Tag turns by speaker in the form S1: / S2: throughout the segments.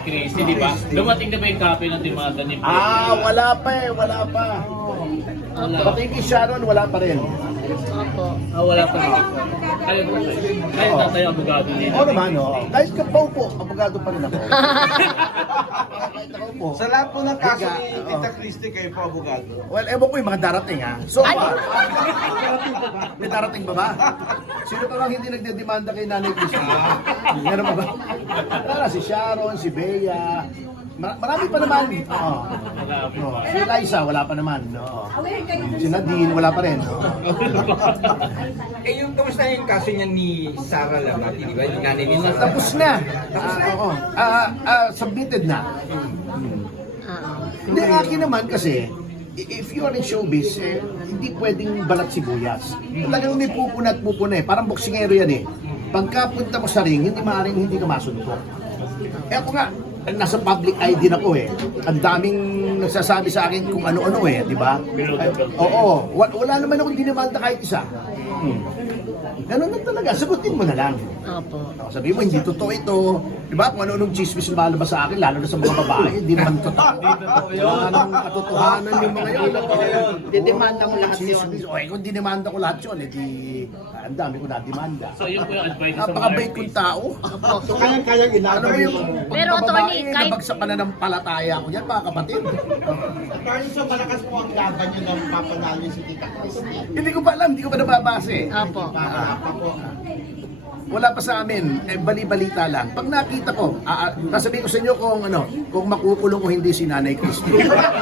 S1: Christie, di ba? Dumating na ba yung copy ng demanda ni Bea?
S2: Wala pa eh, wala pa. Pati kay Sharon, wala pa rin.
S3: Opo.
S1: Wala pa rin. Kayo tatay abogado niya.
S2: Oo naman, oo. Kahit kapaw po, abogado pa rin ako. Kahit ako po.
S4: Sa lahat po ng kaso ni
S2: Oo.
S4: Tita Christie, kayo po abogado.
S2: Well, ewan ko yung mga darating ha. So far. May darating ba ba? Sino pa bang hindi nagdedemanda kay Nanay Christie? Meron ba ba? Tara, si Sharon, si Bea. Marami pa naman. Oo. Oo. Si Liza, wala pa naman. Oo. Si Nadine, wala pa rin. Oo.
S5: Yung kamusta yung kaso niya ni Sara Labati, di ba? Yung nanay ni Sara.
S2: Tapos na. Oo. Submitted na. Hindi, akin naman kasi, if you are in showbiz, hindi pwedeng balat sibuyas. Talagang may pupuna eh. Parang boksingero yan eh. Pagka punta mo sa ring, hindi maaaring hindi ka masuntok. Ako nga, nasa public eye din ako eh. Ang daming nagsasabi sa akin kung ano-ano eh, di ba? Oo. Wala naman akong dinimanda kahit isa. Ganun na talaga, sagutin mo na lang.
S3: Opo.
S2: Sabi mo, hindi totoo ito. Di ba? Kung ano-anong chismis na malabas sa akin, lalo na sa mga babae, hindi naman totoo. Wala nang katotohanan yung mga yun.
S6: Didemanda mo lahat yun.
S2: Chismis. Kung dinimanda ko lahat yun, ang dami ko na-demanda.
S1: So yun po yung advice sa mga
S2: Napakabait kong
S1: artist.
S2: tao.
S6: So kaya-kayang
S2: Ano
S6: ilaban
S2: yung
S6: yung...
S3: Pero, attorney, kahit-
S2: nabagsak pa na ng palataya ko yan, mga kapatid.
S6: Attorney, so malakas po ang laban nyo na papanalo si Tita Christie.
S2: Hindi ko pa alam, hindi ko pa nababase.
S3: Opo.
S6: Apa po.
S2: Wala pa sa amin, bali-balita lang. Pag nakita ko, sasabihin ko sa inyo kung makukulong o hindi si Nanay Christie.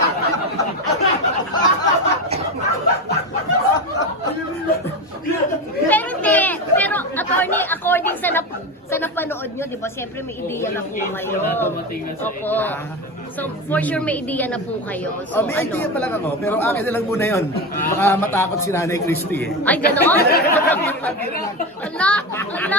S3: Pero hindi. Pero, attorney, according sa napanood nyo, di ba? Siyempre may ideya na po kayo.
S1: Dumating na sa
S3: Opo. So, for sure may ideya na po kayo. So,
S2: May idea pa lang ako, pero akin na lang muna yun. Baka matakot si Nanay Christie eh.
S3: Ay, ganoon? Ala! Ala!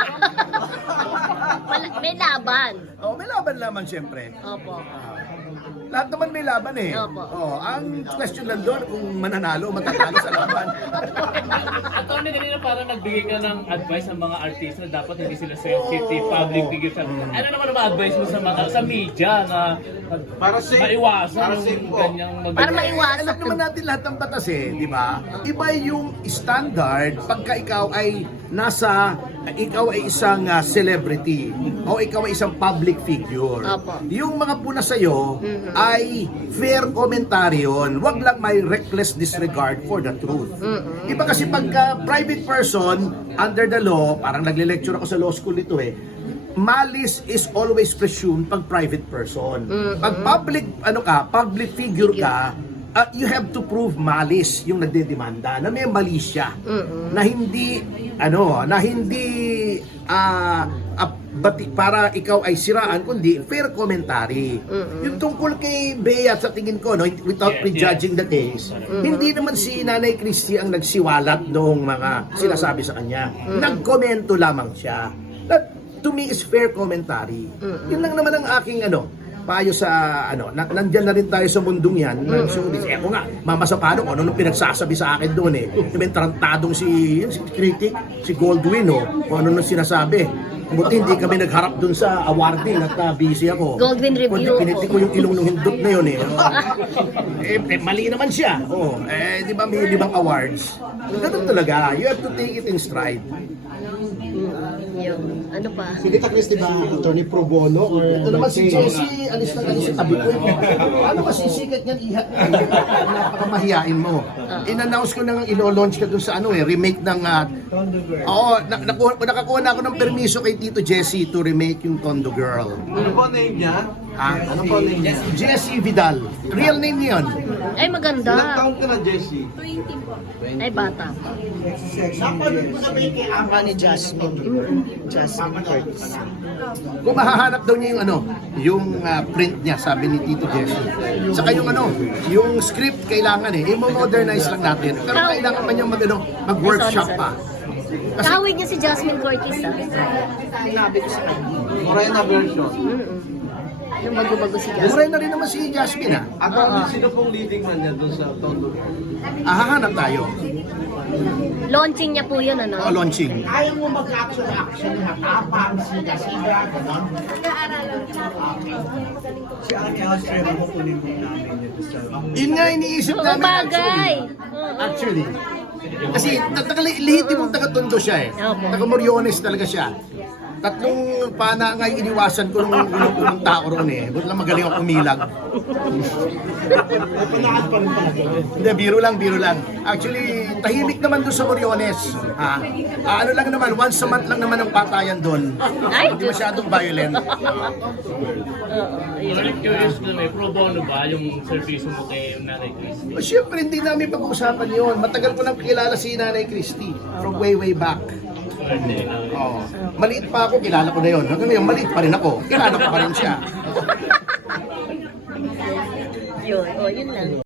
S3: May laban.
S2: May laban naman siyempre.
S3: Opo.
S2: Lahat naman may laban eh.
S3: Opo.
S2: Ang question lang doon kung mananalo o matatalo sa laban.
S1: Attorney, kanina parang nagbigay ka ng advice sa mga artista na dapat hindi sila sensitive, public figure. Ano naman ang advice mo sa media na
S4: Para safe.
S1: maiwasan
S4: Para
S1: yung
S4: safe po.
S1: ganyang
S3: Para maiwasan.
S2: Alam naman natin lahat ng batas eh, di ba? Iba yung standard pagka ikaw ay isang celebrity o ikaw ay isang public figure.
S3: Opo.
S2: Yung mga puna sa'yo ay fair commentary yun. Huwag lang may reckless disregard for the truth. Iba kasi pagka private person, under the law, parang nagle-lecture ako sa law school dito eh, malice is always presumed pag private person. Pag public figure ka, you have to prove malice yung nagdedemanda, na may mali siya, na hindi para ikaw ay siraan, kundi fair commentary. Yung tungkol kay Bea, sa tingin ko, without prejudging the case, hindi naman si Nanay Christie ang nagsiwalat noong mga sinasabi sa kanya. Nagkomento lamang siya. That, to me, is fair commentary. Yun lang naman ang aking payo sa nandyan na rin tayo sa mundong yan ng showbiz. Ako nga, Mama Sapano, ano nung pinagsasabi sa akin doon eh. Yung tarantadong si critic, si Goldwyn, kung ano nung sinasabi. Buti hindi kami nagharap doon sa awarding at busy ako.
S3: Goldwyn Review.
S2: Kundi piniti ko yung ilong ng hindot na yun eh. Mali naman siya. Di ba may 5 awards? Ganun talaga. You have to take it in stride.
S3: Yun. Ano pa?
S6: Si Tita Christie ba, attorney pro bono or...
S2: Ito naman si Jessie, alis na alis sa tabi ko. Ano kasi sikat niyan ihat? Napakamahiyain mo. In-announce ko na nga ilo-launch ka dun sa remake ng... nakakuha na ako ng permiso kay Tito Jessie to remake yung Tondo Girl.
S4: Ano po name niya?
S2: Ano po name niya? Jessie Vidal. Real name niya yun.
S3: Ay,
S4: Ilang
S3: maganda.
S4: taon ka na, Jessie?
S3: Ay, bata pa.
S6: Napanood ko naman kay ama ni Jasmine. Jasmine Curtis.
S2: Kung mahahanap daw niya yung print niya, sabi ni Tito Jessie. Saka yung script kailangan i-modernize lang natin. Pero kailangan pa niyang mag-workshop pa.
S3: Kahawig niya si Jasmine Curtis,
S6: Sinabi ko sa kanya.
S4: Morena version.
S3: Yung bago-bago si Jasmine.
S2: Mura na rin naman si Jasmine
S4: Sino pong leading man niya doon sa Tondo?
S2: Hahanap tayo.
S3: Launching niya po yun, ano?
S2: Launching.
S6: Ayaw mo mag-action, matapang, siga-siga, gano'n. Si Ate Astrea mo kunin mo namin yun sa...
S2: Yun nga iniisip
S3: Oo,
S2: namin
S3: bagay.
S2: actually. Kasi lehitimong taga-Tondo siya eh.
S3: Opo.
S2: Taga-Moriones talaga siya. Tatlong pana nga iniwasan ko nung unang tao roon eh. Buti lang magaling ako umilag. Hindi, biro lang. Actually, tahimik naman doon sa Moriones. Ano lang naman, once a month lang naman ang patayan doon.
S3: Ay,
S2: Hindi masyadong violent.
S1: Sorry, curious na may pro bono ba yung service mo kay Nanay Christy?
S2: Siyempre, hindi namin pag-uusapan yun. Matagal ko nang kilala si Nanay Christy. From way back.
S1: Birthday na.
S2: Oo. Maliit pa ako, kilala ko na yun. Hanggang ngayon, maliit pa rin ako. Kilala ko pa rin siya.
S3: yun lang.